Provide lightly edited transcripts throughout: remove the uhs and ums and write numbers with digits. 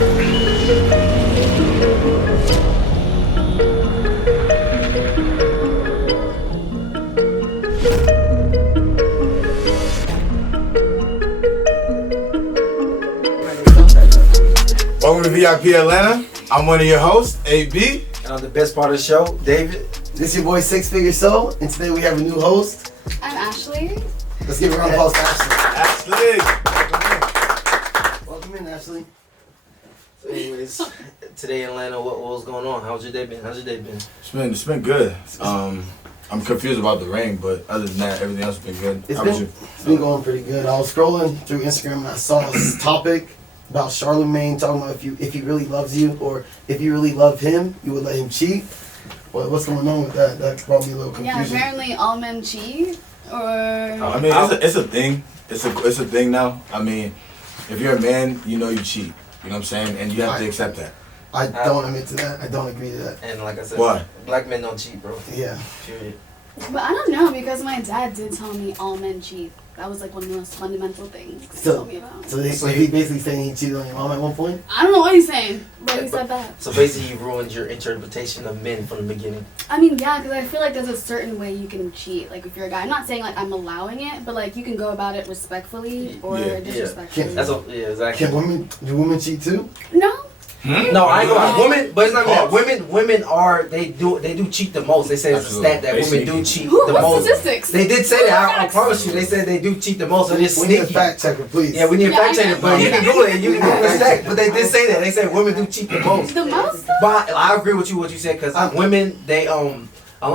Welcome to VIP Atlanta. I'm one of your hosts, AB. And I'm the best part of the show, David. This is your boy Six Figure Soul, and today we have a new host. I'm Ashley. Let's give a round of applause to Ashley. Ashley! Welcome in, Ashley. So anyways, today in Atlanta, what was going on? How's your day been? It's been good. I'm confused about the rain, but other than that, everything else has been good. It's been going pretty good. I was scrolling through Instagram and I saw this topic about Charlemagne talking about if he really loves you, or if you really love him, you would let him cheat. Well, what's going on with that? That brought me a little confusion. Yeah, apparently all men cheat, or... I mean, it's a thing. It's a thing now. I mean, if you're a man, you know you cheat. You know what I'm saying? And you have to accept that. I don't admit to that. I don't agree to that. And like I said, why? Black men don't cheat, bro. Yeah. Period. But I don't know, because my dad did tell me all men cheat. That was like one of the most fundamental things he told me about. So he basically saying he cheated on your mom at one point? I don't know what he's saying, but he said that. So basically you ruined your interpretation of men from the beginning. I mean, yeah, because I feel like there's a certain way you can cheat. Like if you're a guy, I'm not saying like I'm allowing it, but like you can go about it respectfully or disrespectfully. Yeah, exactly. Do women cheat too? No. No, I ain't gonna lie. Women, but it's not that. Women are they do cheat the most. They say it's a stat that women do cheat the most. Statistics? They did say that. I promise you. They said they do cheat the most. So it's We sneaky. need a fact checker, please. Yeah, we need a fact checker, but you can Google it. You can Google the stat. But they did say that. They said women do cheat the most. The most? But I agree with you what you said, because women, they as long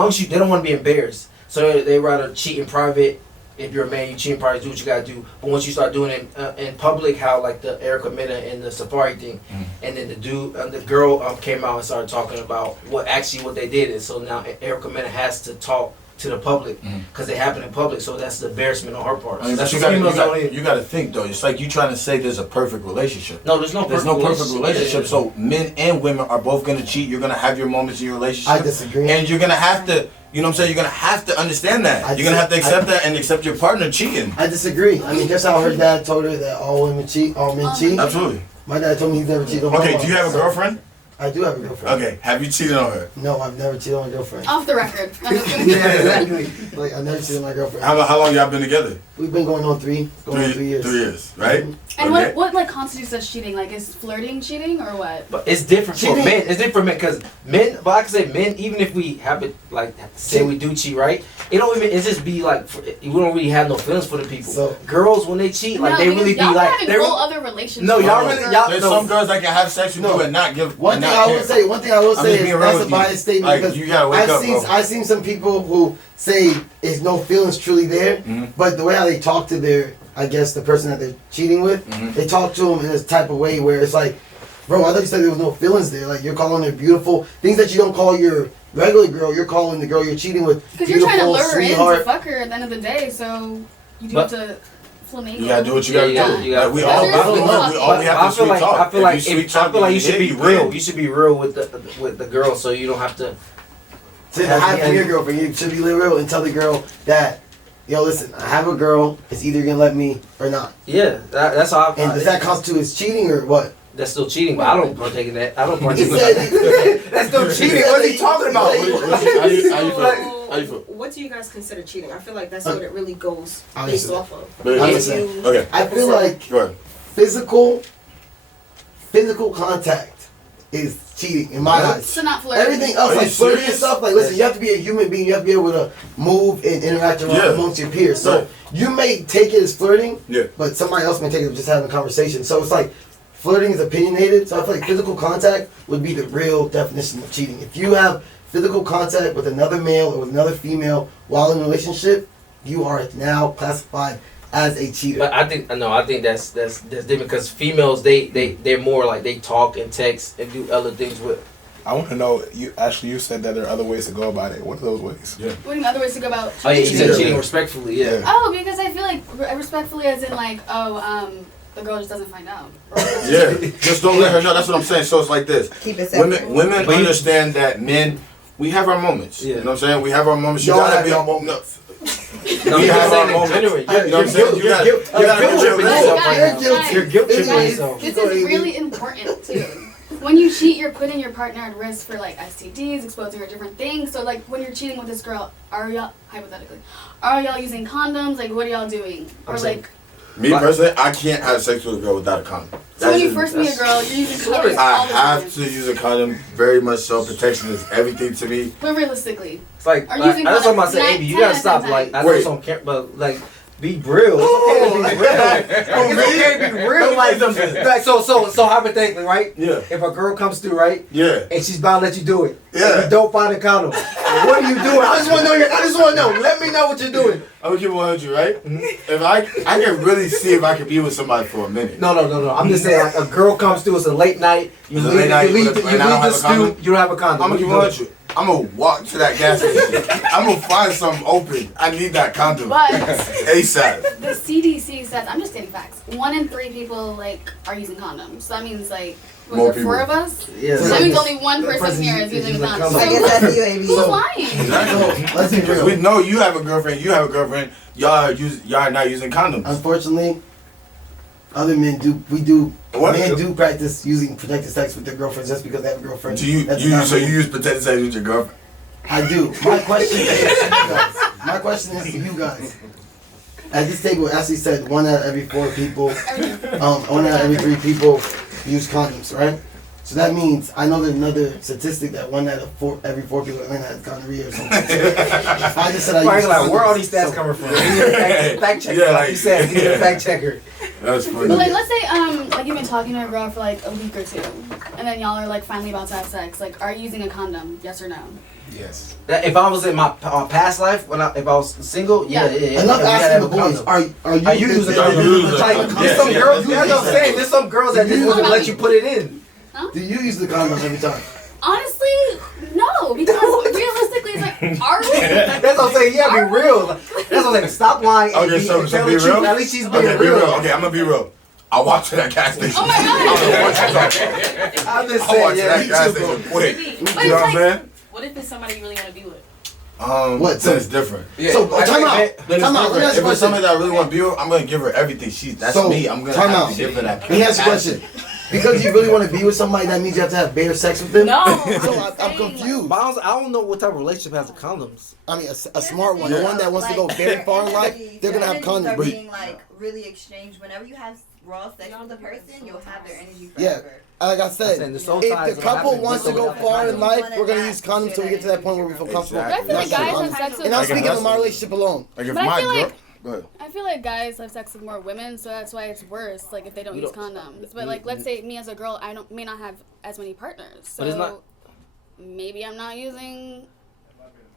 as they don't want to be embarrassed, so they rather cheat in private. If you're a man, you cheat in private, do what you gotta do. But once you start doing it in public, how like the Mena and the Safaree thing, and then the girl came out and started talking about what they did, and so now Mena has to talk to the public because it happened in public, so that's the embarrassment on her part. I mean, that's you gotta think though. It's like you trying to say there's a perfect relationship. No, there's no perfect relationship. Yeah. So men and women are both gonna cheat. You're gonna have your moments in your relationship. I disagree. And you're gonna have to, you know what I'm saying? You're gonna have to understand that. You're gonna have to accept that and accept your partner cheating. I disagree. I mean, just how her dad told her that all women cheat, all men cheat. Absolutely. My dad told me he's never cheated on my mom. Okay, do you have a girlfriend? I do have a girlfriend. Okay, have you cheated on her? No, I've never cheated on a girlfriend. Off the record. Yeah, exactly. Like, I never cheated on my girlfriend. How long y'all been together? We've been going on 3 years. 3 years, right? And what like constitutes as cheating? Like is flirting cheating or what? But it's different for men. It's different for men because men. But I can say men. Even if we have it like say we do cheat, right? It don't even. It just be like we don't really have no feelings for the people. So girls when they cheat, like they really be like they're whole other relationships. No, y'all really. There's some girls that can have sex with you and not give. One thing I will say is that's a biased statement like, because you gotta wake up, bro. I've seen some people who say there's no feelings truly there, but the way how they talk to their, I guess, the person that they're cheating with, they talk to them in this type of way where it's like, bro, I thought you said there was no feelings there. Like, you're calling her beautiful. Things that you don't call your regular girl, you're calling the girl you're cheating with because you're trying to lure her in sweetheart. to fuck her at the end of the day, so you do have to flamingo. You gotta do what you gotta do. Like, we all have to sweet talk. I feel like you should be real. You should be real with the girl, so you don't have to. To hide from your girlfriend, you should be real and tell the girl that, yo, listen, I have a girl. It's either you're gonna let me or not. Yeah, that's how. And does that constitute as cheating or what? That's still cheating, but I don't partake in that. I don't partake in that. That's still cheating. What are you talking about? How you feel? What do you guys consider cheating? I feel like that's what it really goes based off of. Okay. I feel like physical contact is cheating in my eyes. So not flirting. Everything else, like flirting and stuff, like listen, you have to be a human being. You have to be able to move and interact amongst your peers. So you may take it as flirting, but somebody else may take it as just having a conversation. So it's like flirting is opinionated. So I feel like physical contact would be the real definition of cheating. If you have physical contact with another male or with another female while in a relationship, you are now classified as a cheater. But I think that's different because females they're more like they talk and text and do other things with. I want to know, you said that there are other ways to go about it. What are those ways? Yeah. What are the other ways to go about cheating? Oh yeah, you said cheating respectfully, yeah. Oh, because I feel like respectfully as in like, the girl just doesn't find out. Yeah, just don't let her know. That's what I'm saying. So it's like this. Keep it separate. Women understand that men, we have our moments. Yeah. You know what I'm saying? We have our moments. Y'all have your moments. No, we have our saying moments. general. You know what I'm saying? You gotta You're guilt tripping yourself. This is really important too. When you cheat, you're putting your partner at risk for like STDs, exposing her to different things. So like when you're cheating with this girl, are y'all using condoms? Like what are y'all doing? Or like me personally, I can't have sex with a girl without a condom. So when you first meet a girl, you're using condoms all the time. I have to use a condom, very much so. Protection is everything to me. But realistically, it's like I just want to say, AB, you gotta stop. Like I know some can't, but like. Be real. It's okay to be real. Like so hypothetically, right? Yeah. If a girl comes through, right? Yeah. And she's about to let you do it. Yeah. And you don't find a condom. What are you doing? I just want to know. Let me know what you're doing. I'm gonna keep it 100, right? Mm-hmm. If I can really see if I can be with somebody for a minute. No. I'm just saying, like a girl comes through. It's a late night. You leave the stew. You don't have a condom. I'm gonna keep it 100. I'm gonna walk to that gas station. I'm gonna find something open. I need that condom. But ASAP. The CDC says, I'm just stating facts. 1 in 3 people like are using condoms. So that means like more there 4 of us? Yeah. So that means only one person here is using a condom. So I guess that's you, AB. Who's lying? Exactly. Let's be real. We know you have a girlfriend. You have a girlfriend. Y'all are not using condoms. Unfortunately, other men do. We do. What? Men do practice using protected sex with their girlfriends just because they have a girlfriend. Do you use protected sex with your girlfriend? I do. My question is to you guys. My question is to you guys. At this table, Ashley said 1 out of every 4 people, 1 out of every 3 people use condoms, right? So that means I know there's another statistic that 1 out of every 4 people in Atlanta has gonorrhea or something. If I just said I use condoms, where are all these stats coming from? Fact checker, like you said. You need a fact checker. That's funny. But like, let's say like you've been talking to a girl for like a week or 2, and then y'all are like finally about to have sex. Like, are you using a condom? Yes or no? Yes. If I was in my past life, if I was single, yeah. Enough asking the boys. Are you using a condom? condom? There's some girls. That's what I'm saying. There's some girls that just wouldn't let you put it in. Huh? Do you use the condom every time? Honestly, no, because realistically, it's like, are we? That's what I'm saying. Yeah, be real. That's what I'm saying. Stop lying. Okay, so be real. At least she's being real. Okay, I'm gonna be real. I walk to that gas station. Oh my God. I'm just saying. I walk to that gas station quick. You know what I'm saying? What if it's somebody you really want to be with? What? Then it's different. Yeah. So time out. If it's somebody that I really want to be with, I'm gonna give her everything. That's me. I'm gonna have to give her that. Let me ask you a question. Because you really want to be with somebody, that means you have to have bare sex with them? No. So I'm confused. But I don't know what type of relationship has the condoms. I mean, a smart one. The one that wants to go very far in life, they're going to have condoms. Being like really exchanged. Whenever you have raw sex with a person, you'll have their energy forever. Yeah. Like I said, if the couple wants to go far in life, we're going to use condoms till we get to that point where we feel comfortable. But I feel like guys have sex with. And I'm speaking of my relationship alone. Like if But my girl. Go ahead. I feel like guys have sex with more women, so that's why it's worse. Like if they don't use condoms. But like, let's say me as a girl, may not have as many partners. So maybe I'm not using.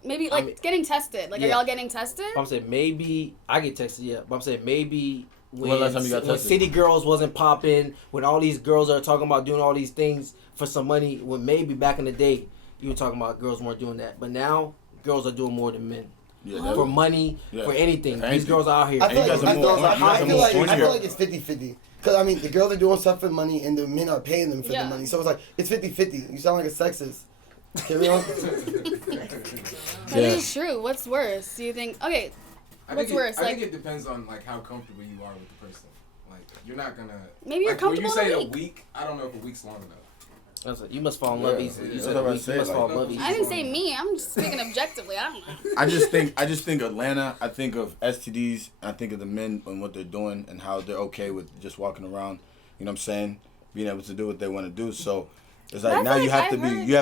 Maybe like getting tested. Like are y'all getting tested? I'm saying maybe I get tested. Yeah, but I'm saying maybe when last time you got tested? City Girls wasn't popping, when all these girls are talking about doing all these things for some money, when maybe back in the day you were talking about girls weren't doing that, but now girls are doing more than men. Yeah, for money, for anything. These girls are out here. I feel like it's 50-50. Because, I mean, the girls are doing stuff for money and the men are paying them for the money. So it's like, it's 50-50. You sound like a sexist. Carry on. That is true. What's worse? Do you think, what's worse? I think it depends on, like, how comfortable you are with the person. Like, you're not going to... Maybe you're comfortable when you say a week. I don't know if a week's long enough. You must fall in love easy. You must fall in love easy. I didn't say me. I'm just speaking objectively. I don't know. I just think Atlanta. I think of STDs. I think of the men and what they're doing and how they're okay with just walking around. You know what I'm saying? Being able to do what they want to do. So it's like now you have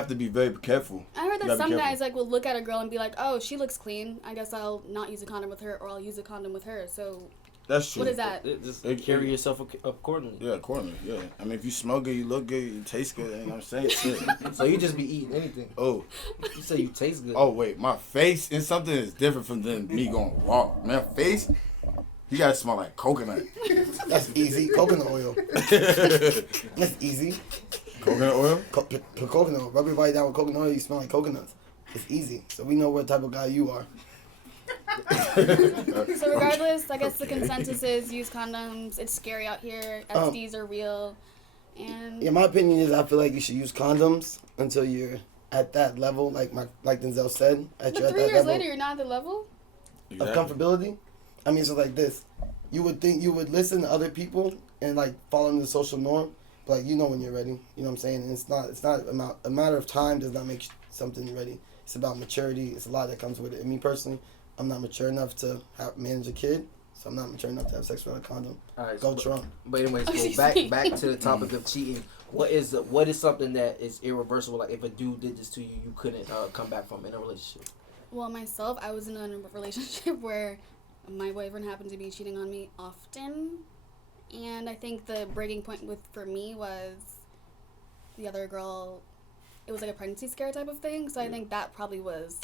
to be very careful. I heard that some guys like will look at a girl and be like, "Oh, she looks clean. I guess I'll not use a condom with her, or I'll use a condom with her." So. That's true. What is that? Just carry yourself accordingly. Yeah, accordingly. Yeah. I mean, if you smell good, you look good, you taste good. You know what I'm saying? Shit. So you just be eating anything. Oh. You say you taste good. Oh, wait. My face and something is different from me going raw. Man, face, you gotta smell like coconut. That's easy. Coconut oil. That's easy. Coconut oil? Coconut oil. Rub your body down with coconut oil, you smell like coconuts. It's easy. So we know what type of guy you are. So regardless, I guess the consensus is use condoms. It's scary out here. STDs are real. And yeah, my opinion is I feel like you should use condoms until you're at that level, like Denzel said. But 3 years later, you're not at the level? of comfortability. I mean, it's like this. You would think you would listen to other people and like following the social norm, but like you know when you're ready. You know what I'm saying? And it's not a matter of time does not make something ready. It's about maturity. It's a lot that comes with it. And me personally, I'm not mature enough to manage a kid, so I'm not mature enough to have sex without a condom. All right, Go Trump. But anyways, back to the topic of cheating. What is something that is irreversible? Like if a dude did this to you, you couldn't come back from in a relationship. Well, myself, I was in a relationship where my boyfriend happened to be cheating on me often, and I think the breaking point for me was the other girl. It was like a pregnancy scare type of thing, so I think that probably was.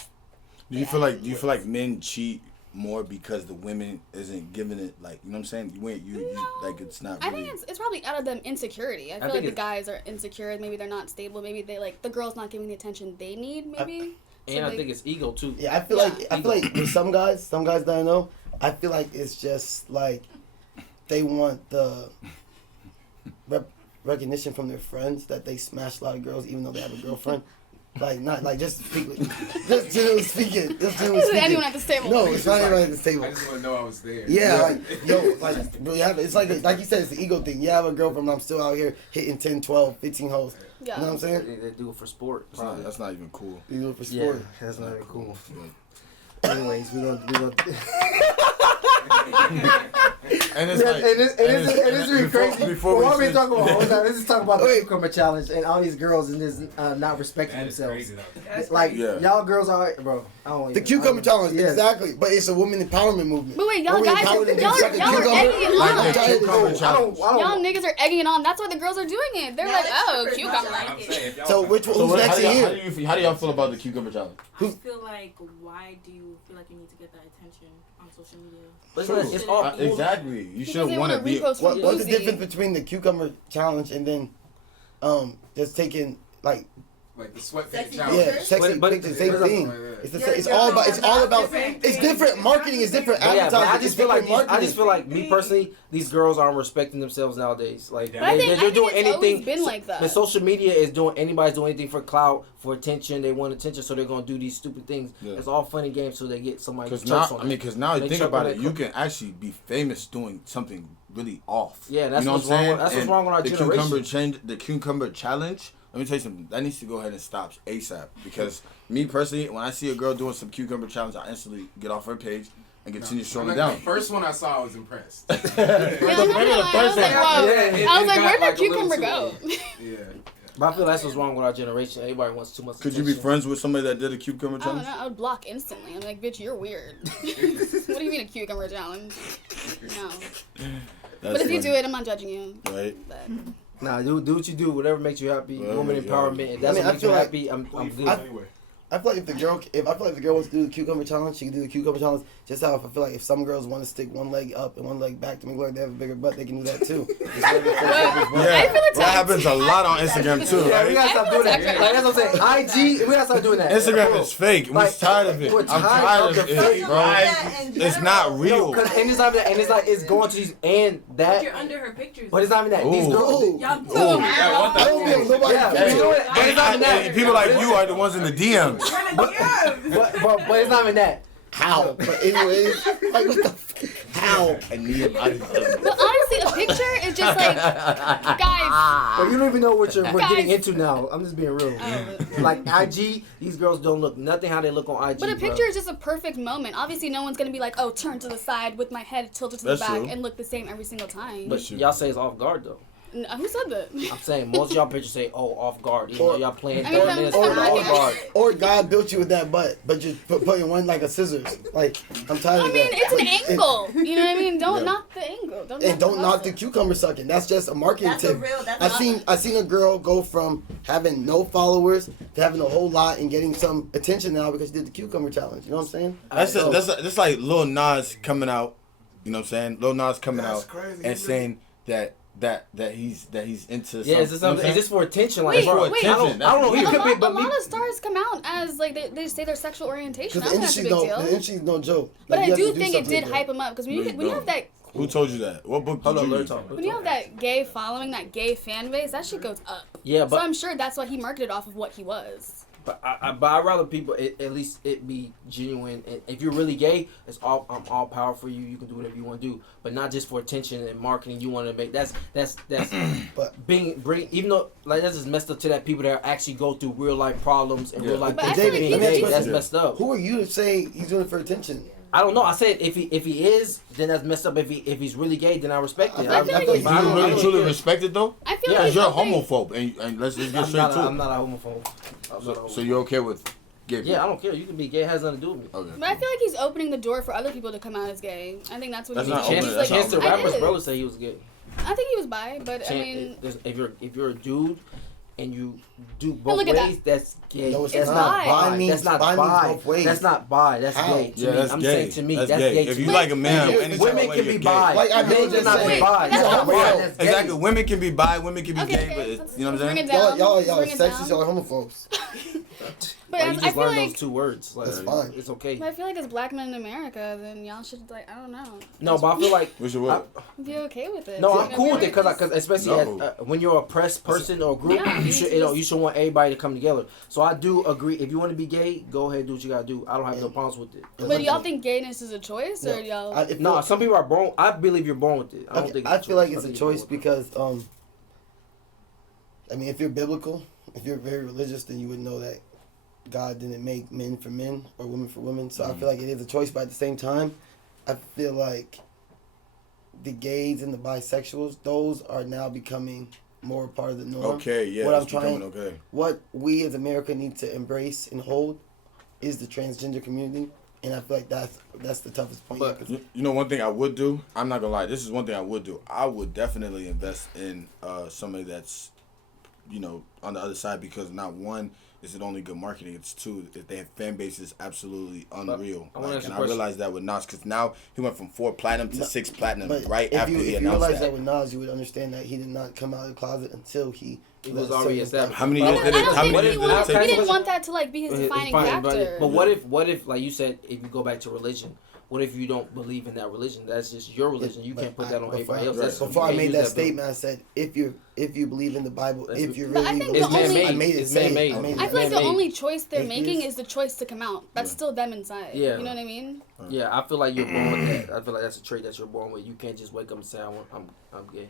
Do you feel like men cheat more because the women isn't giving it, like, you know what I'm saying? You like it's not. Really... I think it's probably out of them insecurity. I feel like the guys are insecure. Maybe they're not stable. Maybe they like the girl's not giving the attention they need. Maybe. I think it's ego too. Yeah, I feel like with some guys that I know, I feel like it's just like they want the recognition from their friends that they smash a lot of girls even though they have a girlfriend. Like not like just generally speaking. Anyone at this table? No, it's not anyone at this table. I just want to know I was there. Yeah, like yo, like really have it. It's like you said, it's the ego thing. You have a girlfriend, I'm still out here hitting 10, 12, 15 hoes. Yeah. You know what I'm saying? They do it for sport. That's not even cool. You do it for sport. Yeah, that's not even cool. Anyways, we gonna. And it's really crazy. Before what we talking about? Let's just talk about the cucumber challenge and all these girls and this not respecting themselves. Like y'all girls are, bro. The cucumber challenge, exactly. But it's a woman empowerment movement. But wait, y'all guys, y'all are egging it on. Y'all niggas are egging it on. That's why the girls are doing it. They're like, oh, cucumber. So who's next here? How do y'all feel about the cucumber challenge? I feel like, why do you feel like you need to get that attention on social media? It's all exactly. You should want to be. What's the difference between the cucumber challenge and then, just taking like the sweatpants challenge? Yeah, sexy pictures, same thing. It's all about. It's different marketing. It's different advertising. I just feel like me personally, these girls aren't respecting themselves nowadays. Like they're doing anything. Been like that. The social media is doing anybody's doing anything for clout, for attention. They want attention, so they're gonna do these stupid things. Yeah. It's all fun and games, so they get somebody. Because now you think about it, you can actually be famous doing something really off. Yeah, that's what's wrong. That's what's wrong with our generation. The cucumber challenge. Let me tell you something. That needs to go ahead and stop ASAP. Because me personally, when I see a girl doing some cucumber challenge, I instantly get off her page and continue showing it down. The first one I saw, I was impressed. I was like, where'd that cucumber go? Yeah. But I feel that's what's wrong with our generation. Everybody wants too much attention. Could you be friends with somebody that did a cucumber challenge? I don't know. I would block instantly. I'm like, bitch, you're weird. What do you mean a cucumber challenge? No. But if you do it, I'm not judging you. Right. But. Nah, do what you do. Whatever makes you happy. Woman empowerment. If that's what makes you happy, I'm good. I feel like if the girl wants to do the cucumber challenge, she can do the cucumber challenge. Just how I feel like if some girls want to stick one leg up and one leg back to make like they have a bigger butt, they can do that too. That happens a lot on Instagram too. Yeah, we gotta stop doing that. Like that's what I'm saying. IG, we gotta stop doing that. Instagram is fake. We're tired of it. I'm tired of it, bro. It's not real. And it's not that. And it's like it's going to these and that. You're under her pictures. But it's not even that. These girls. People like you are the ones in the DMs. But it's not even that. How? But anyways, like what the how? But honestly, a picture is just like, guys. But you don't even know what we're getting into now. I'm just being real. Like IG, these girls don't look nothing how they look on IG. But a picture is just a perfect moment. Obviously, no one's gonna be like, oh, turn to the side with my head tilted to the back and look the same every single time. But y'all say it's off guard though. No, who said that? I'm saying most of y'all pictures say, "Oh, off guard." Even though y'all playing 30 minutes off guard. Or God built you with that butt, but just putting one like a scissors. Like I'm tired of that. I mean, it's an angle. You know what I mean? Don't knock the angle. Don't knock the cucumber sucking. That's just a marketing tip. I seen a girl go from having no followers to having a whole lot and getting some attention now because she did the cucumber challenge. You know what I'm saying? That's like Lil Nas coming out. You know what I'm saying? Lil Nas coming out and saying that he's into is this for attention? Like for attention. I don't know. A lot of stars come out as like they say their sexual orientation. That's not a big deal. The industry's no joke. But I do think it did hype him up because when you have that. Who told you that? What book did you read? When you have that gay following, that gay fan base, that shit goes up. Yeah, but so I'm sure that's why he marketed off of what he was. But I'd rather people at least it be genuine. And if you're really gay, I'm all power for you. You can do whatever you want to do, but not just for attention and marketing. You want to make that's but bring even though like that's just messed up to that people that actually go through real life problems and real life things. That's messed up. Who are you to say he's doing it for attention? I don't know. I said if he is, then that's messed up. If he's really gay, then I respect it. I feel like you really truly respect it though. I feel like you're a homophobe, and let's just get straight to it. I'm not a homophobe. So you're okay with gay? Yeah, I don't care. You can be gay. It has nothing to do with me. Okay. But I feel like he's opening the door for other people to come out as gay. I think that's what he's doing. Chance the Rapper's brother say he was gay. I think he was bi, but I mean, if you're a dude. And you do both ways. That's gay. No, that's not bi. That's not bi. That's not bi. That's gay. Yeah, that's I'm gay. saying to me, that's gay. If you like a man, women can be bi. Like I mean, just not be bi. Exactly. Women can be bi. Women can be gay. But you know what I'm saying? Y'all are sexist. Y'all are homophobes. But you just learned those 2 words. That's fine. It's okay. But I feel like as black men in America, then y'all should I don't know. No, but I feel like we should be okay with it. No, I'm cool with it because especially when you're a oppressed person or group, you should want everybody to come together. So I do agree. If you want to be gay, go ahead and do what you gotta do. I don't have no problems with it. But y'all think gayness is a choice, or y'all? No, some people are born. I believe you're born with it. I don't think. I feel like it's a choice because I mean, if you're biblical, if you're very religious, then you would know that God didn't make men for men or women for women. So I feel like it is a choice, but at the same time, I feel like the gays and the bisexuals, those are now becoming more part of the norm. Okay, yeah. What we as America need to embrace and hold is the transgender community. And I feel like that's the toughest point. But you know, one thing I would do, I'm not gonna lie, this is one thing I would do. I would definitely invest in somebody that's, you know, on the other side, because not one, is it only good marketing, it's 2, if they have fan base is absolutely unreal. And I realized that with Nas, because now he went from 4 platinum to 6 platinum after he announced that. If you realize that with Nas, you would understand that he did not come out of the closet until he was already established. How many years did it take? He didn't want that to like be his defining factor. But what if like you said, if you go back to religion, what if you don't believe in that religion? That's just your religion. You can't put that on anybody else. Before I made that statement, I said if you believe in the Bible, if you really it's man-made. It's man-made. I feel like the only choice they're making is the choice to come out. That's still them inside. Yeah. You know what I mean? Yeah, I feel like you're born with that. I feel like that's a trait that you're born with. You can't just wake up and say I'm gay.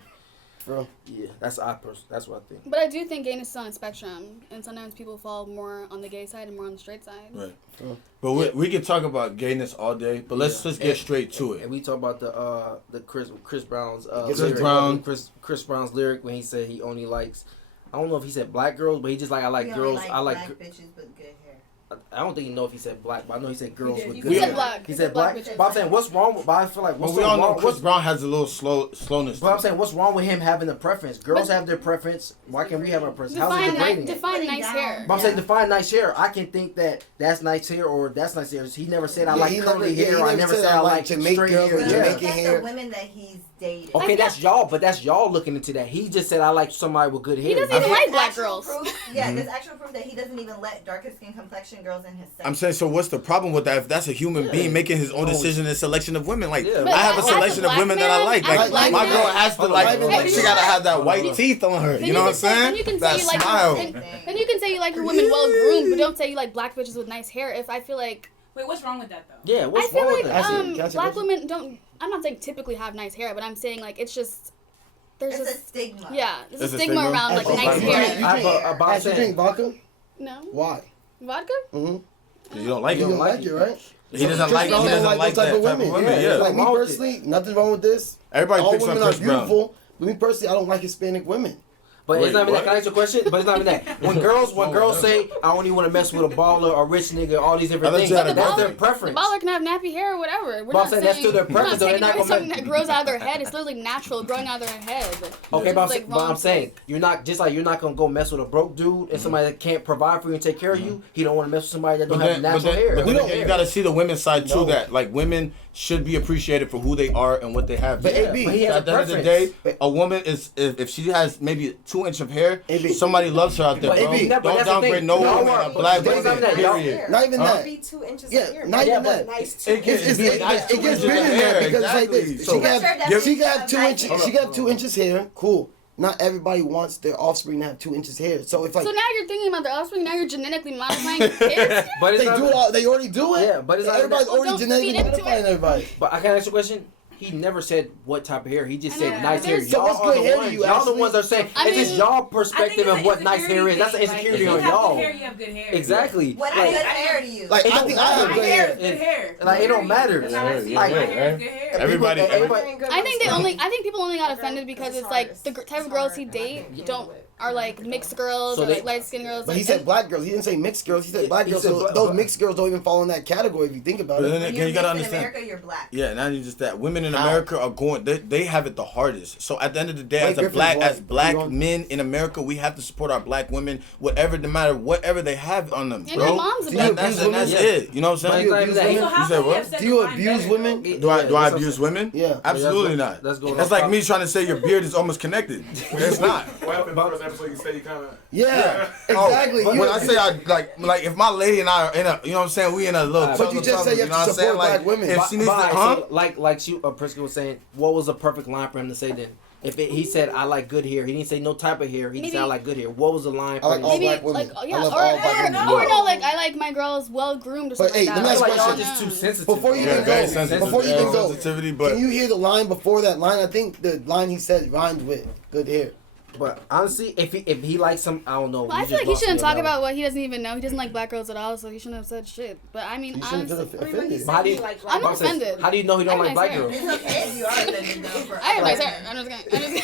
Bro. Yeah, that's what I think. But I do think gayness is on a spectrum, and sometimes people fall more on the gay side and more on the straight side. Right. But we can talk about gayness all day, but let's get straight to it. And we talk about the Chris Brown's Chris Brown's lyric when he said he only likes, I don't know if he said black girls, but he just like I like girls. I like black bitches with good hair. I don't think he know if he said black, but I know he said girls with good hair. He said black. He said black. But I'm saying what's wrong with? But I feel like we all know Chris Brown has a little slowness. But I'm saying what's wrong with him having a preference? Girls have their preference. Why can't we have our preference? How's it degrading? Define nice hair. But I'm saying define nice hair. I can think that's nice hair or that's nice hair. He never said I like curly hair. I never said I like straight hair. That's the women that he's dated. Okay, that's y'all, but that's y'all looking into that. He just said I like somebody with good hair. He doesn't even like black girls. There's actual proof that he doesn't even let darker skin complexion girls in his section. I'm saying, so what's the problem with that? If that's a human being making his own decision and selection of women, like I have a selection of women that I like. Like my girl has to like she gotta have that white teeth on her. You know what I'm saying? That smile. Then you can say you like your women well groomed, but don't say you like black bitches with nice hair. If I feel like. Wait, what's wrong with that though? Yeah, what's wrong with that? I feel like black women don't. I'm not saying typically have nice hair, but I'm saying like it's just. There's a stigma. Yeah, there's a stigma around like nice hair. You drink vodka? No. Why? Vodka? Mm-hmm. You don't like it. You don't like it, right? He doesn't like that type of women. Yeah. Like me personally, nothing wrong with this. Everybody picks on Chris Brown. All women are beautiful. But me personally, I don't like Hispanic women. But it's not even that. Can I ask you a question? But it's not even that. When girls say I only want to mess with a baller, a rich nigga, all these different things, that's their preference. The baller can have nappy hair or whatever. But I'm saying that's still their preference. We're not saying something that grows out of their head. It's literally natural growing out of their head. Okay, but I'm saying you're not gonna go mess with a broke dude and somebody that can't provide for you and take care of you. He don't want to mess with somebody that don't have natural hair. But then you gotta see the women's side too. That like women should be appreciated for who they are and what they have. But at the end of the day, a woman is if she has maybe 2 inches of hair. somebody loves her out there, bro. Don't downgrade no woman, a black woman, period. Not even that. Be 2 inches yeah, of hair. not even that. It gets bigger than that because it's like this. She got 2 inches. She got 2 inches hair. Cool. not everybody wants their offspring to have 2 inches hair. So if like, so now you're thinking about the offspring. Now you're genetically modifying your kids. But they do it all. They already do it. Yeah, but it's everybody's already genetically modifying everybody. But I can ask you a question. He never said what type of hair. He just said nice hair. So Y'all what's are good hair to the ones. you? Y'all the ones that are saying it's just y'all perspective of what nice hair is. That's an insecurity on y'all. You have good hair. Exactly. What is good hair to you? Like I think I have good hair. Good hair. Like it don't matter. Everybody. I think people only got offended because it's like the type of girls he date are like mixed girls or like light skinned girls. But he said black girls. He didn't say mixed girls. He said black girls. So those mixed girls don't even fall in that category if you think about it. Then you gotta understand. In America, you're black. Yeah, not even just that. Women in America are going. They have it the hardest. So at the end of the day, as black men in America, we have to support our black women, whatever the matter, whatever they have on them, and bro. their moms And that's it. You know what I'm saying? You said what? Do you abuse women? Do I abuse women? Yeah. Absolutely not. That's like me trying to say your beard is almost connected. It's not. Well, in the first episode, you say you kind of. Yeah, exactly. When I say I like if my lady and I are in a, you know what I'm saying, we in a little. But you just say you have to support black women. If she needs to, so like Prisca was saying, what was a perfect line for him to say then? If he said I like good hair, he didn't say no type of hair. He said I like good hair. What was the line for him? Maybe black women. Or no, like I like my girls well groomed or something like that. Let me ask you a Y'all just too sensitive. Before you even go, but can you hear the line before that line? I think the line he said rhymed with good hair. But honestly, if he likes some, I don't know. Well, I feel like he shouldn't talk about what he doesn't even know. He doesn't like black girls at all, so he shouldn't have said shit. But I mean, honestly, I'm not offended. How do you know he don't like black girls? It's okay if you are offended though. I have nice hair. I'm just kidding.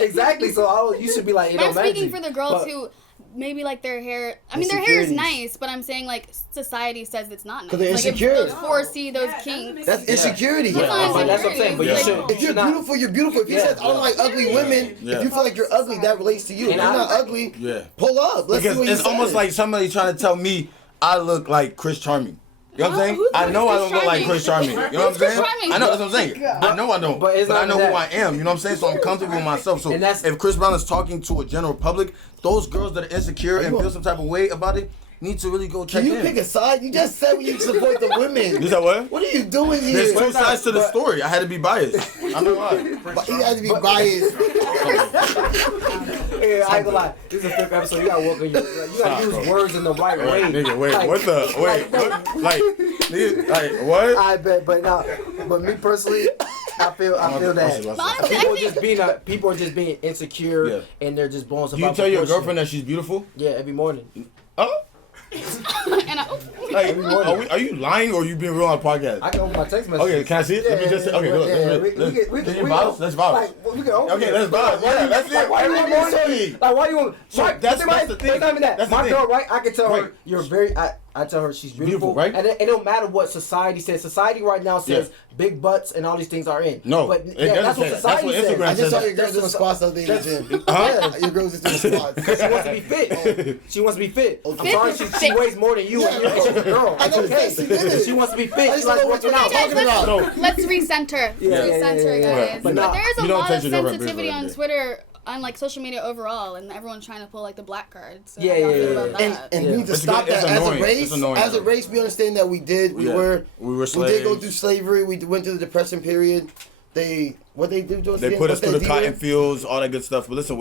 Exactly. So you should be like, I'm speaking for the girls who maybe like their hair. I mean, their hair is nice, but I'm saying like society says it's not nice. Because they're insecure. Like if those 4C, those kinks. That's insecurity. But that's what I'm saying. But you should. If you're beautiful, you're beautiful. If he says I don't like ugly women, if you feel like you're ugly, that relates to you. If you're not ugly, pull up. Let's because it's almost like somebody trying to tell me I look like Chris Charming. You know what I'm saying? I know I don't look like Chris Charming. You know what I'm saying? I know, that's what I'm saying. I know I don't. But I know who I am. You know what I'm saying? So I'm comfortable with myself. So if Chris Brown is talking to a general public, those girls that are insecure and feel some type of way about it need to really go check in. Can you pick a side? You just said you support the women. You said what? What are you doing here? There's two sides to the story. I had to be biased. I'm not lying. You had to be biased. Yeah, I ain't gonna lie. This is the 5th episode. You gotta work on you gotta use words in the right way. Nigga, what? I bet, but me personally, I feel that people are just being insecure and they're just blowing stuff up. Do you tell your girlfriend that she's beautiful? Yeah, every morning. Oh. Like, are you lying or are you being real on the podcast? I can open my text message. Okay, can I see it? Let me just okay, look. Can you vouch? Let's vouch. Okay, let's vouch. Yeah, that's it. Why you want? Like, why you want? That's the thing. That's my girl, right? I can tell her you're very. I tell her she's beautiful, right? And it don't matter what society says. Society right now says big butts and all these things are in. No, but that's what society says. I just saw your girl doing squats the other day in the gym. Your girl's just doing squats. She wants to be fit. She wants to be fit. I'm sorry, she weighs more than you, and she's a girl. I know that. She wants to be fit. She likes working out. Let's recenter. Guys. But there's a lot of sensitivity on Twitter. On like social media overall, and everyone's trying to pull like the black card. So And we need to stop that as a race. As a race, we understand that we did. We were slaves. We did go through slavery. We went through the depression period. They put us through the cotton fields, all that good stuff. But listen,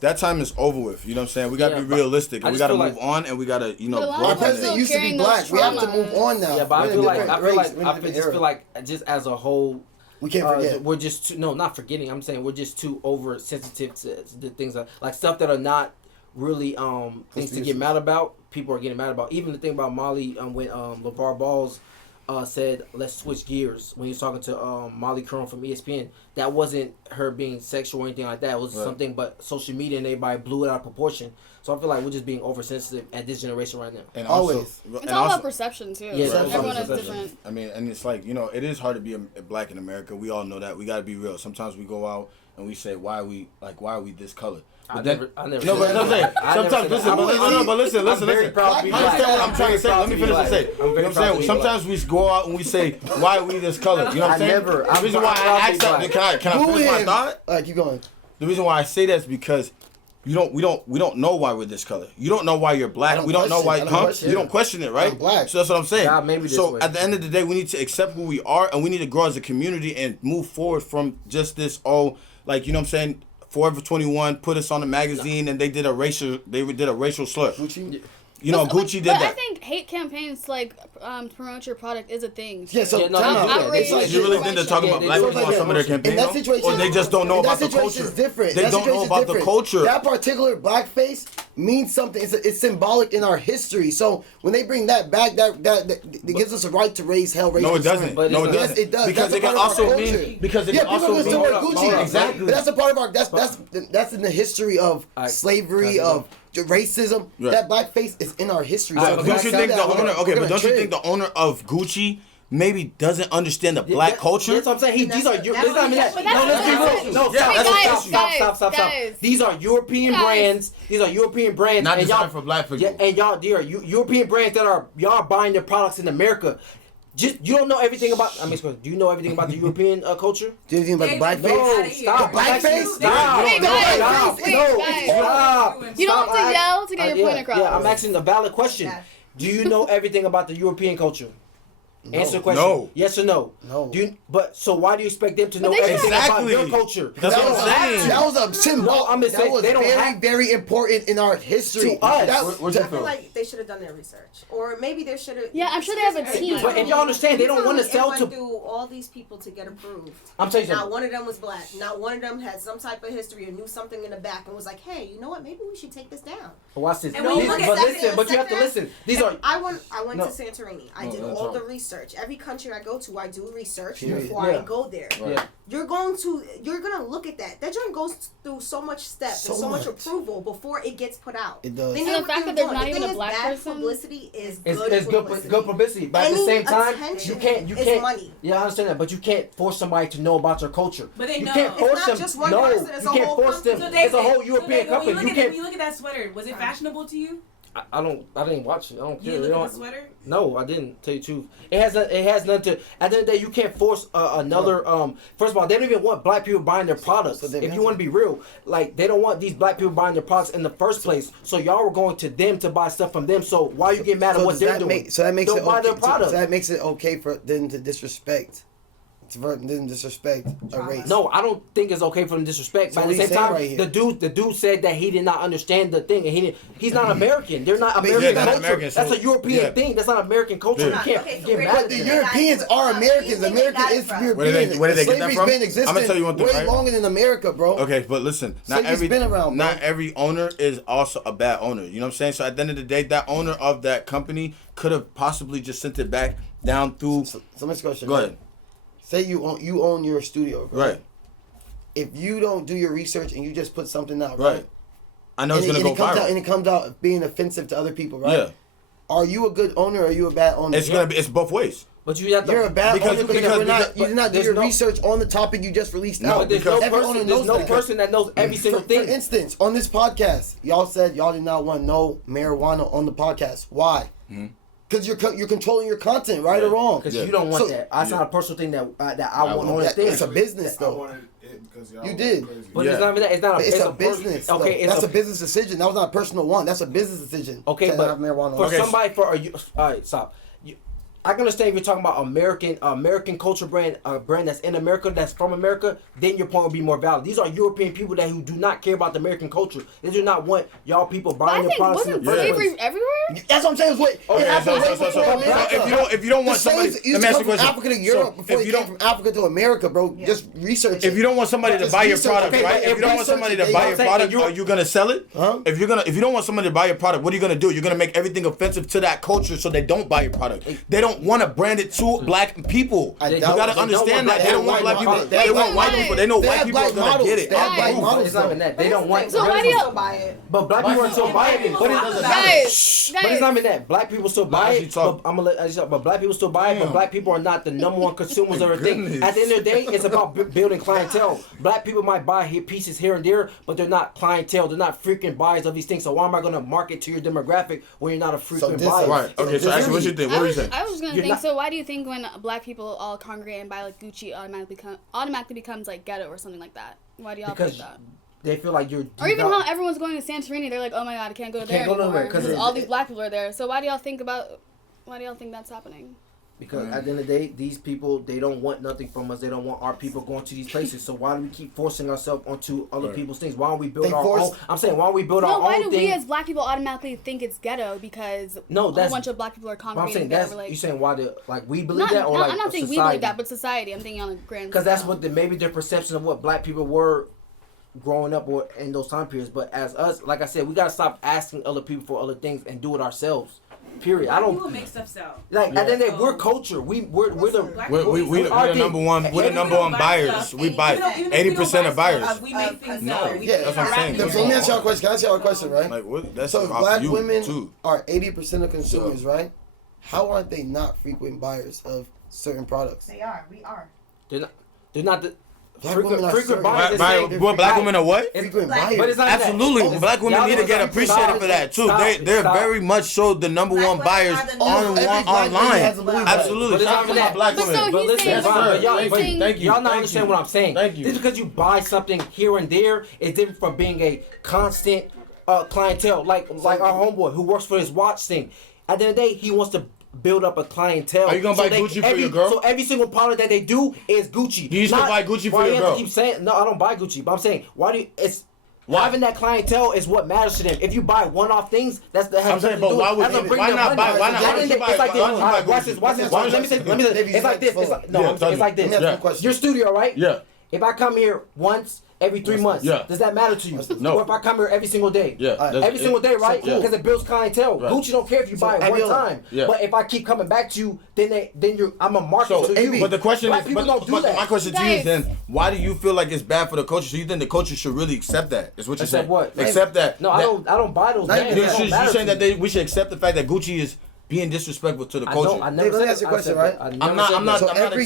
that time is over with. You know what I'm saying? We gotta be realistic. And we gotta move on, and we gotta grow. Our president used to be black. We have to move on now. Yeah, but I feel like just as a whole. We can't forget. We're just not forgetting. I'm saying we're just too oversensitive to the things like stuff that are not really things to get mad about. People are getting mad about. Even the thing about Molly when LeVar Balls said let's switch gears when he was talking to Molly Curran from ESPN. That wasn't her being sexual or anything like that. It was something, but social media and everybody blew it out of proportion. So I feel like we're just being oversensitive at this generation right now. And always. It's all about perception too. Yeah, everyone is different. I mean, and it's like, it is hard to be a black in America. We all know that. We gotta be real. Sometimes we go out and we say, why are we this color? But listen. I'm very proud to be black. Understand what I'm trying to say? Let me finish and say. You know what I'm saying? Sometimes we go out and we say, why are we this color? You know what I'm saying? The reason why I asked that, can I finish my thought? Alright, keep going. The reason why I say that is because we don't know why we're this color. You don't know why you're black. We don't know why, You don't question it, right? I'm black. So that's what I'm saying. God made me this way. At the end of the day, we need to accept who we are, and we need to grow as a community and move forward from just this. You know what I'm saying? Forever 21 put us on the magazine, and they did a racial slur. Gucci? You know, Gucci did but that. I think hate campaigns to promote your product is a thing. Yeah, so outrage. You really think they're talking about black people on some of their campaigns? In that situation, or they just don't know about the that situation culture. is different. They don't know about the culture. That particular blackface means something. It's symbolic in our history. So when they bring that back, that gives us a right to raise hell. No, it doesn't. No, it doesn't. Yes, it does. Because it can also mean. Because it can also mean. Gucci. Exactly. But that's a part of our. That's in the history of slavery of racism. Right. That blackface is in our history. Don't you think the owner? Okay, but don't you think the owner of Gucci maybe doesn't understand the black culture? That's what I'm saying. These are your. Stop. These are European brands. These are European brands. Not designed for black people. Yeah, and y'all, dear, European brands that are y'all buying their products in America. You don't know everything about. Do you know everything about the European culture? Do you think about the blackface? No, stop. The blackface? Stop. You don't have to yell to get your point across. Yeah, I'm asking a valid question. Do you know everything about the European culture? Answer the question. No. Yes or no? No. So why do you expect them to know everything about your culture? That's what I'm saying. That was a symbol. No, I'm just saying they don't very important in our history. To us. I feel like they should have done their research, or maybe they should have. Yeah, I'm sure they have a team. But and y'all understand they don't want to sell to. Do all these people to get approved. I'm telling you Not something. one of them was black. Not one of them had some type of history or knew something in the back and was like, "Hey, you know what? Maybe we should take this down." Watch this. And when you look at But you have to listen. These are. I went to Santorini. I did all the research. Every country I go to, I do research before I go there. Yeah. You're gonna look at that. That joint goes through so much steps and so much approval before it gets put out. It does. They And know the what fact they're that there's doing. not even The a thing black is, bad person. publicity is It's publicity. good publicity, but at the same time, you can't. Is money. Yeah, I understand that, but you can't force somebody to know about your culture. But they you know. can't It's force not them. just one No, person, it's you a can't whole force them. company. It's a whole European company. When you look at that sweater, was it fashionable to you? I didn't watch it. I don't care. You look at the sweater? No, I didn't. Tell you the truth. It has nothing to. At the end of the day, you can't force another. First of all, they don't even want black people buying their products. If you want to be real, like they don't want these black people buying their products in the first place. So y'all were going to them to buy stuff from them. So why you get mad at what they're doing? So that makes don't it buy okay. their product. So that makes it okay for them to disrespect. Didn't disrespect a race. No, I don't think it's okay for them to disrespect. So But what at the are same you saying time, right here? the dude said that he did not understand the thing, and he's not American. They're not American they're not culture. American, so- That's a European thing. That's not American culture. Yeah. You can't Okay, so get where mad did at The them. Europeans are Americans. America is European. Where did they get that Slavery's from? been existing I'ma tell you one thing, way right? longer than America, bro. Okay, but listen, Slavery's been around, bro. not every owner is also a bad owner. You know what I'm saying? So at the end of the day, that owner of that company could have possibly just sent it back down through. So next question. Go ahead. Say you own your studio, right? Right. If you don't do your research and you just put something out, Right. I know it's gonna go viral. And it comes out being offensive to other people, right? Yeah. Are you a good owner or are you a bad owner? It's both ways. But you have to. You're a bad owner because you did not do there's your no- research on the topic you just released No, out. there's no Every person. owner There's knows no that. person that knows every single For thing. instance, on this podcast, y'all said y'all did not want no marijuana on the podcast. Why? Because you're controlling your content, right or wrong. Because you don't want that. That's not a personal thing that I want on the thing. It's a business, though. You did. But it's not even that. It's not. It's a business. Okay, that's a business decision. That was not a personal one. That's a business decision. Okay, to but have marijuana for on. somebody all right, stop. I can understand if you're talking about American culture brand, a brand that's in America, that's from America, then your point would be more valid. These are European people who do not care about the American culture. They do not want y'all people buying their products in the first slavery place. everywhere? That's what I'm saying. If you don't want somebody, let me ask you a question. Africa to Europe before you came from Africa to America, bro. Just research. If you don't want somebody to buy your product, right? If you don't want somebody to buy your product, are you gonna sell it? Huh? If you don't want somebody to buy your product, what are you gonna do? You're gonna make everything offensive to that culture so they don't buy your product. They don't want to brand it to black people. You gotta understand that. They don't want black people. They want white people. They know white people are gonna get it. They have black models. It's not even that. They don't want. So why do you buy it? But black people are still buying it. But it doesn't matter. guys? But it's not even that. Black people still buy it. But black people still buy it. But black people are not the number one consumers of everything. At the end of the day, it's about building clientele. Black people might buy pieces here and there, but they're not clientele. They're not frequent buyers of these things. So why am I going to market to your demographic when you're not a frequent buyer? Right. Okay. So actually, what you think? What were you saying? I was gonna think. So why do you think when black people all congregate and buy like Gucci automatically becomes like ghetto or something like that? Why do y'all think that? They feel like you're. Or even how everyone's going to Santorini, they're like, oh my god, I can't go there anymore because all these black people are there. So why do y'all think that's happening? Because at the end of the day, these people, they don't want nothing from us. They don't want our people going to these places. So why do we keep forcing ourselves onto other people's things? Why don't we build our own? I'm saying, why don't we build our own thing? Why do we as black people automatically think it's ghetto because a bunch of black people are congregating together? You saying why we believe that? Or I'm not saying we believe that, but society. I'm thinking on a grand scale. Because that's what maybe their perception of what black people were growing up or in those time periods. But as us, like I said, we gotta stop asking other people for other things and do it ourselves. Period. I don't. People make stuff sell. Like at the end of the day, we're culture. We're the number one. We're the number one buyers. We buy 80% of buyers. We make things no, sell. that's what I'm saying. Let me ask y'all a question. Can I ask y'all a question, right? Like what? That's so black women too. are 80% of consumers, right? How aren't they not frequent buyers of certain products? They are. We are. They're not the. Frequent buyers. Black women are what? Frequent buyers. But it's not absolutely. Black women need to get appreciated for that too. They're very much so the number one buyers online. Absolutely. Thank you. Y'all not understand what I'm saying. Thank you. Just because you buy something here and there is different from being a constant clientele. Like our homeboy who works for his watch thing. At the end of the day, he wants to build up a clientele. Are you gonna buy Gucci for your girl? So every single product that they do is Gucci. You used to buy Gucci for your girl. Keep saying no, I don't buy Gucci. But I'm saying having that clientele is what matters to them. If you buy one-off things, that's the. I'm saying, but why not buy? Why not? It's like this. Watch this. Let me say. It's like this. It's like this. Your studio, right? Yeah. If I come here once every 3 months, does that matter to you? No. Or if I come here every single day? Yeah. Every single day, right? So cool. Because it builds clientele. Right. Gucci don't care if you buy it one time. Yeah. But if I keep coming back to you, I'm a market to you. But the question is, people don't do that. My question to you is then, why do you feel like it's bad for the culture? So you think the culture should really accept that? Is what you're saying? What? Accept that. No, I don't buy those brands. You're saying that we should accept the fact that Gucci is being disrespectful to the culture. Let me ask you a question, right? I'm not. So every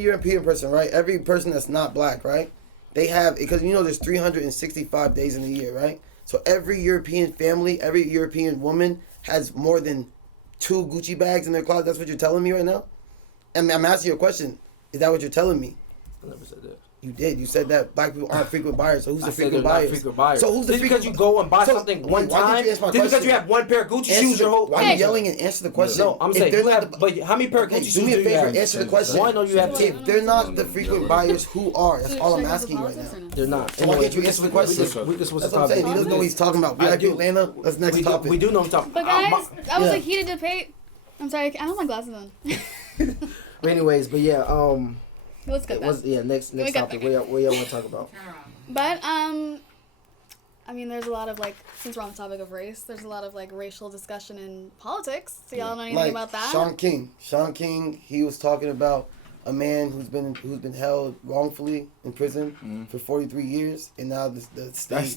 European person, right? Every person that's not black, right? They have, because there's 365 days in a year, right? So every European family, every European woman has more than 2 Gucci bags in their closet. That's what you're telling me right now? And I'm asking you a question. Is that what you're telling me? I never said that. You did. You said that black people aren't frequent buyers. So who's the frequent buyers? So who's the frequent? Because you go and buy something one time. Just because you have one pair of Gucci shoes your whole. Why are you yelling and answer the question? No, I'm saying but how many pair of Gucci shoes do you have? Do me a favor. Answer the question. One or you have 2. If they're not the frequent buyers, who are? That's all I'm asking you right now. They're not. So why can't you answer the question? That's what I'm saying. He doesn't know what he's talking about. VIP Atlanta. That's next topic. We do know what I'm talking about. But guys, that was a heated debate. I'm sorry. I don't have my glasses on. But anyways, but yeah, let's get that. Next topic. What y'all want to talk about? But I mean, there's a lot of since we're on the topic of race, there's a lot of racial discussion in politics. So y'all know anything about that? Shaun King, he was talking about a man who's been held wrongfully in prison for 43 years, and now the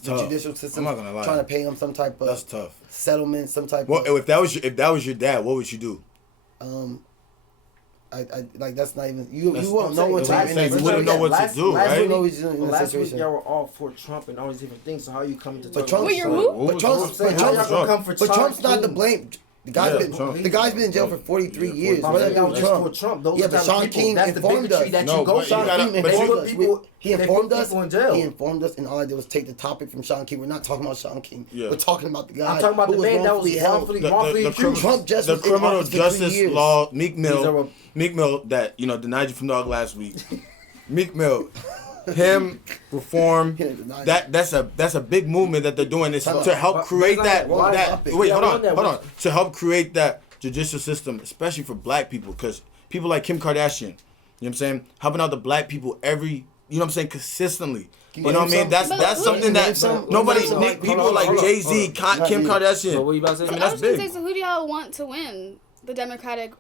judicial system trying to pay him some type of settlement, some type. Well, if that was your dad, what would you do? I that's not even you won't know what to do. You wouldn't know what to do, right? Last week y'all were all for Trump and all these different things. So how are you coming to talk about Wait, you're who? But Trump's not the blame. The guy's been in jail for 43 years. Trump. Yeah, but Shaun King informed us. He informed us. He informed us, and all I did was take the topic from Shaun King. We're not talking about Shaun King. We're talking about the guy. I'm talking about the man that was wrongfully accused. Trump just the criminal justice law, Meek Mill that denied you from dog last week. Meek Mill. Him reform that's a big movement that they're doing is to help create to help create that judicial system, especially for black people, because people like Kim Kardashian, you know what I'm saying, helping out the black people consistently. You know what I mean? That's something that nobody, people like Jay-Z, Kim Kardashian. So what you about to say? I mean, that's big. So who do y'all want to win the Democratic?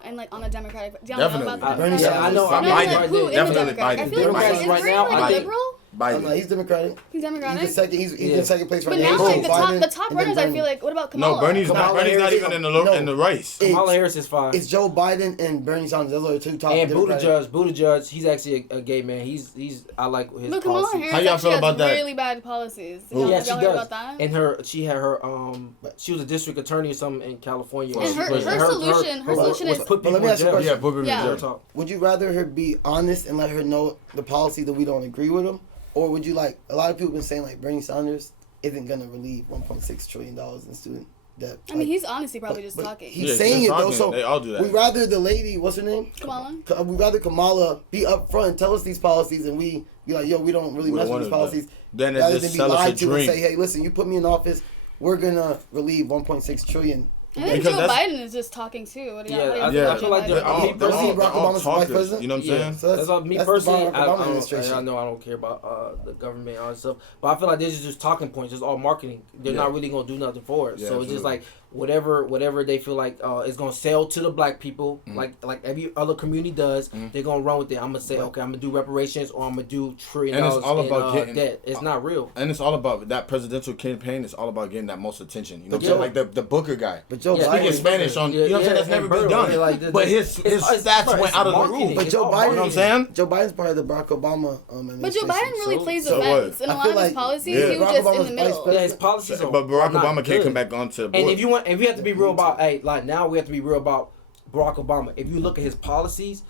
And on the Democratic, do y'all know about that? Bernie Sanders. I know. Biden. Definitely Biden. I feel like Biden right now. Liberal. Biden. He's Democratic. He's Democratic. He's in second place right now. But now, the top runners, I feel like. What about Kamala? No, Bernie's not even in the race. Kamala Harris is fine. It's Joe Biden and Bernie Sanders. Those are the 2 top. And Buttigieg, he's actually a gay man. He's I like his policies. Kamala Harris how y'all feel about that? Really bad policies. Yeah, she does. And she had her she was a district attorney or something in California. And her solution is put people in jail. Yeah. Would you rather her be honest and let her know the policy that we don't agree with them? Or would you a lot of people have been saying Bernie Sanders isn't going to relieve $1.6 trillion in student That, I mean, he's honestly probably just talking. He's saying it though, so they all do that. we rather the lady, what's her name? Kamala. We rather Kamala be upfront and tell us these policies, and we be like, yo, we don't really mess with these policies. Then it rather just than be sell us a lied to dream. and say, hey, listen, you put me in office, we're gonna relieve 1.6 trillion. I think Joe Biden is just talking too. What do you I feel like they're all talkers. You know what I'm saying? So that's me personally. I know I don't care about the government and all that stuff, but I feel like this is just talking points. It's all marketing. They're not really gonna do nothing for it. So it's just like whatever they feel like is gonna sell to the black people, like every other community does. They're gonna run with it. I'm gonna say, okay, I'm gonna do reparations or I'm gonna do $1 trillion. And it's all about getting debt. It's not real. And it's all about that presidential campaign. It's all about getting that most attention. You know what I'm saying? Like the Booker guy. But Joe Biden speaking Spanish on. You know what I'm saying? That's never been done. But his stats went out of the roof. But Joe Biden, you know what I'm saying? Joe Biden's part of the Barack Obama But Joe Biden really plays the fence. In a lot of his policies, he was just in the middle. Yeah, his policies are But Barack not Obama can't good. come back onto the board. And if you have to be real about, like now we have to be real about Barack Obama. If you look at his policies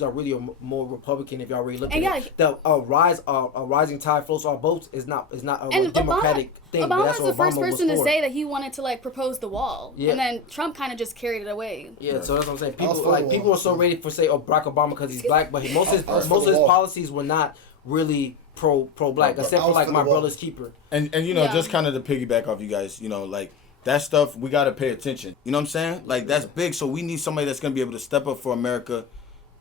are really more Republican. If y'all really look at it, the rising tide floats all boats is not a democratic thing. Obama that's was the first person to say that he wanted to like propose the wall, and then Trump kind of just carried it away. Yeah, so that's what I'm saying. People are so ready for Barack Obama because he's black, but most of his policies were not really pro black, except for like my brother's keeper. And you know, just kind of to piggyback off you guys, you know, like that stuff we gotta pay attention. You know what I'm saying? Like that's big. So we need somebody that's gonna be able to step up for America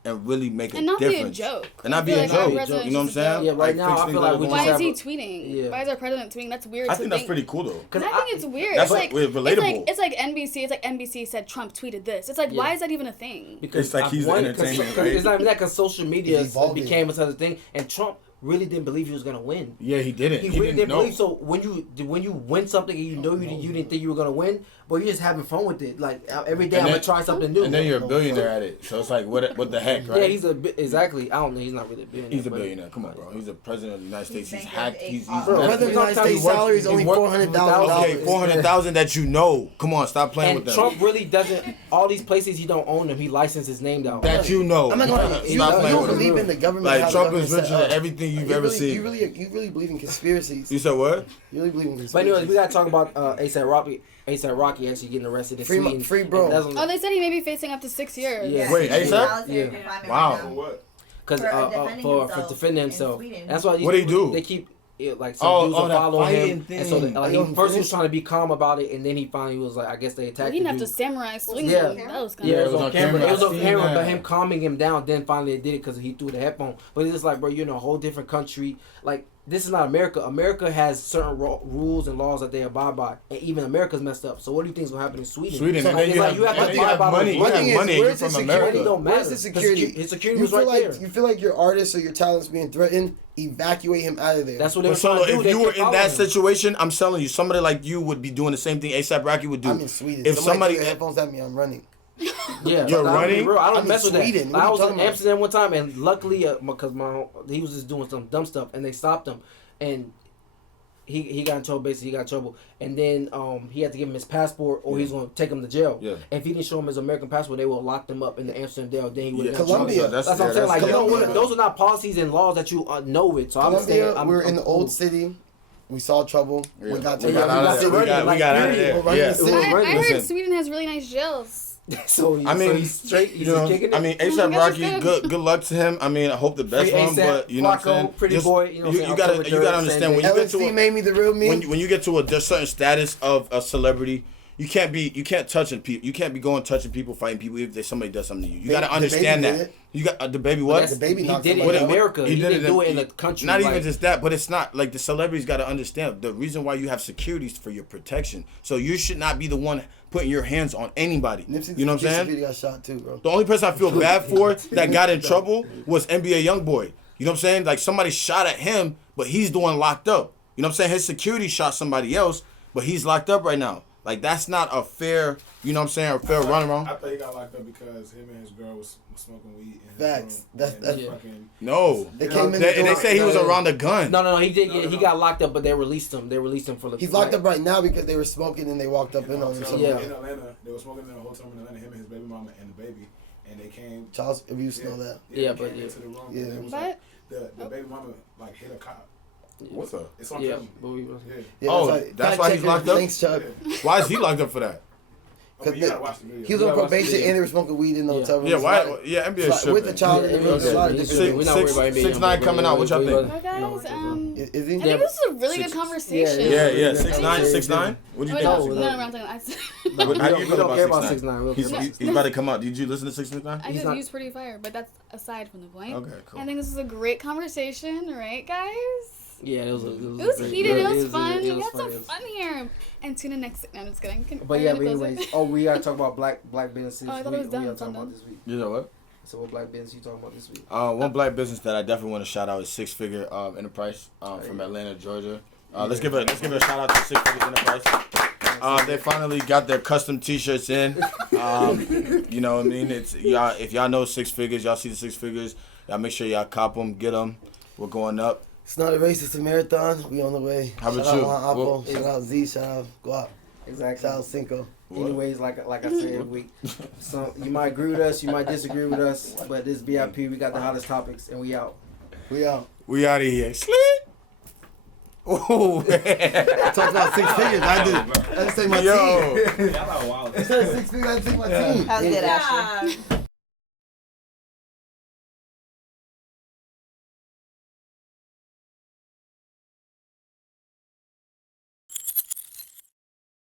and really make a difference. And not be a joke. And not be a joke. You know what I'm saying? Yeah, right now I feel like we why is he tweeting? Yeah. Why is our president tweeting? That's weird. I think that's pretty cool though. Because I think it's weird. That's it's like relatable. It's like NBC. It's like NBC said Trump tweeted this. It's like why is that even a thing? Because it's like he's the entertainment. Right? It's not even that because social media became another thing, and Trump really didn't believe he was gonna win. Yeah, he didn't. He really didn't believe. So when you win something and you know you didn't think you were gonna win, but you're just having fun with it. Like every day I'm gonna try something new. And then you're a billionaire at it. So it's like what the heck, right? Yeah, he's exactly. I don't know. He's not really a billionaire. He's a billionaire. Come on, bro. He's the president of the United States. He's hacked. He's president of the United States salary is only $400,000. Okay, $400,000 that you know. Come on, stop playing with them. Trump really doesn't. All these places he don't own them. He licensed his name down. That you know. I'm not gonna. You don't believe in the government. Like Trump is richer than everything you've ever seen. You really believe in conspiracies. You said what? You really believe in conspiracies. But anyways, we gotta talk about ASAP Rocky actually getting arrested in Sweden. Free bro. Oh, they said he may be facing up to 6 years. Yeah. Wait, ASAP? Yeah. Wow. Because for defending himself. That's why. What did he do? They keep. Like some dudes are following him, and so first he was trying to be calm about it, and then he finally was like, I guess they attacked. He didn't have to samurai swing. Yeah, him. That was kind it of was on camera. It was on camera, but him calming him down. Then finally they did it because he threw the headphone. But it's just like, bro, you're in a whole different country. Like this is not America. America has certain rules and laws that they abide by, and even America's messed up. So what do you think is gonna happen in Sweden? Sweden, so and then you have money. You have money. You're from America. Don't matter. Where's the security? His security was right there. You feel like your artist or your talent's being threatened? Evacuate him out of there. That's what they were trying to do. If you were in that situation, I'm telling you, somebody like you would be doing the same thing ASAP Rocky would do. I'm in Sweden. If somebody threw headphones at me, I'm running. Yeah, you're running. I don't I'm mess with Sweden. that. I was in Amsterdam one time, and luckily, because he was just doing some dumb stuff, and they stopped him, and he got in trouble. Basically, he got in trouble, and then he had to give him his passport, or he's going to take him to jail. Yeah. If he didn't show him his American passport, they will lock him up in the Amsterdam jail. Then he would. Colombia. That's what I'm saying. Like those are not policies and laws that you know it. So Colombia, we were in the old city. We saw trouble. Yeah. We got out of there. I heard Sweden has really nice jails. So I mean, he's straight. He's kicking it. I mean, ASAP Rocky, good luck to him. I mean, I hope the best for him, but you know what I'm saying. Pretty boy, you gotta understand when you get to made me the real me. When you get to a certain status of a celebrity, you can't touching people. You can't be going touching people, fighting people if somebody does something to you. You gotta understand that. You got the baby what? The baby he did it in America. He didn't do it in the country. Not even just that, but it's not like the celebrities got to understand the reason why you have securities for your protection. So you should not be the one putting your hands on anybody. You know what I'm saying? Got shot too, bro. The only person I feel bad for that got in trouble was NBA YoungBoy. You know what I'm saying? Like somebody shot at him, but he's the one locked up. You know what I'm saying? His security shot somebody else, but he's locked up right now. Like that's not a fair, you know what I'm saying, a fair runaround. I thought he got locked up because him and his girl was smoking weed. Facts. That's fucking. No, they came in. They say he was around a gun. No, he did. He got locked up, but they released him. They released him for the. He's locked up right now because they were smoking and they walked up in on him. Yeah. In Atlanta, they were smoking in a hotel in Atlanta. Him and his baby mama and the baby, and they came. Child abuse and all that. Yeah, but into the room. Yeah. And it was like, the baby mama like hit a cop. What's up? It's on camera. Oh, like, that's why he's locked up? Thanks, Chuck. Why is he locked up for that? Because he was on probation and they were smoking weed in the hotel room. Yeah, why? Yeah, NBA is with the child in the room. A lot of different We're not worried about NBA. 6ix9ine coming out. What y'all think? Hi guys. Is he? I think this is a really good conversation. Yeah. 6ix9ine. What do you think? No, I'm talking. How do you feel about 6ix9ine? He's about to come out. Did you listen to 6ix9ine? I just use pretty fire, but that's aside from the point. Okay, cool. I think this is a great conversation, right, guys? Yeah, it was heated. It was fun. We had some fun here. And tune in next. No, I'm just kidding. But yeah, but anyways, we gotta talk about black businesses. Oh, I thought it was done. We gotta talk about this week. You know what? So what black business you talking about this week? One black business that I definitely want to shout out is Six Figure Enterprise from Atlanta, Georgia. Let's give it a shout out to Six Figure Enterprise. They finally got their custom T-shirts in. You know what I mean? It's y'all. If y'all know Six Figures, y'all see the Six Figures. Y'all make sure y'all cop them, get them. We're going up. It's not a race, it's a marathon. We on the way. How about shout you? Out Apple, shout out Z, shout out Guap. Exactly. Shout out Cinco. Anyways, like I said every week, so you might agree with us, you might disagree with us, but this VIP, we got the hottest topics, and we out. We out. We out of here. Sleep. Oh, talk about Six Figures. I just say my team. Y'all are wild. Instead of 6 figures, I just say my team. How's it, Ashley?